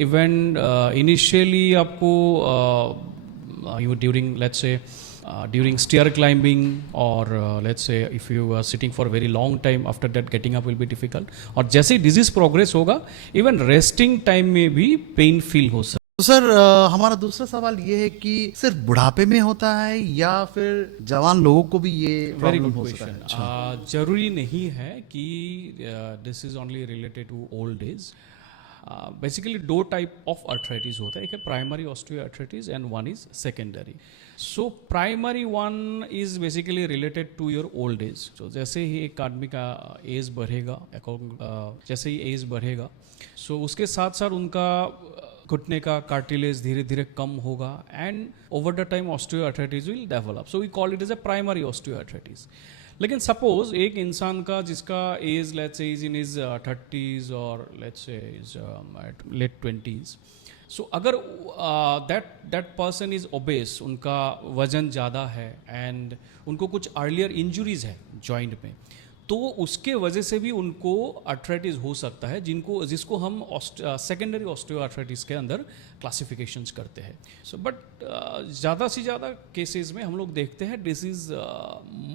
Even initially आपको you during let's say during stair climbing or let's say if you are sitting for a very long time, after that getting up will be difficult. और जैसे ही disease progress होगा even resting time में भी pain feel हो सकता तो sir हमारा दूसरा सवाल ये है कि सिर्फ बुढ़ापे में होता है या फिर जवान लोगों को भी ये है। वेरी प्रॉब्लम गुड हो सकता है? क्वेश्चन। जरूरी नहीं है कि this is only related to old age. Basically दो टाइप ऑफ अर्थराइटिस होता है, एक है primary osteoarthritis and one is secondary. So primary one is basically related to your old age. तो जैसे ही एक आदमी का एज बढ़ेगा, जैसे ही एज बढ़ेगा, सो उसके साथ साथ उनका घुटने का कार्टिलेज धीरे धीरे कम होगा and over the time osteoarthritis will develop. So we call it as a primary osteoarthritis. लेकिन सपोज एक इंसान का जिसका age let's say is in is 30s और let's say is eight late 20s, सो अगर दैट पर्सन इज ओबेस, उनका वजन ज़्यादा है एंड उनको कुछ अर्लियर इंजुरीज है जॉइंट में, तो उसके वजह से भी उनको अर्थराइटिस हो सकता है, जिसको हम सेकेंडरी ऑस्टियोआर्थराइटिस के अंदर क्लासिफिकेशंस करते हैं। सो बट ज़्यादा से ज़्यादा केसेस में हम लोग देखते हैं this is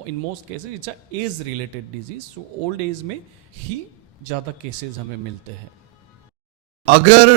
in most cases it's a age related disease. So old age में ही ज़्यादा केसेस हमें मिलते हैं। अगर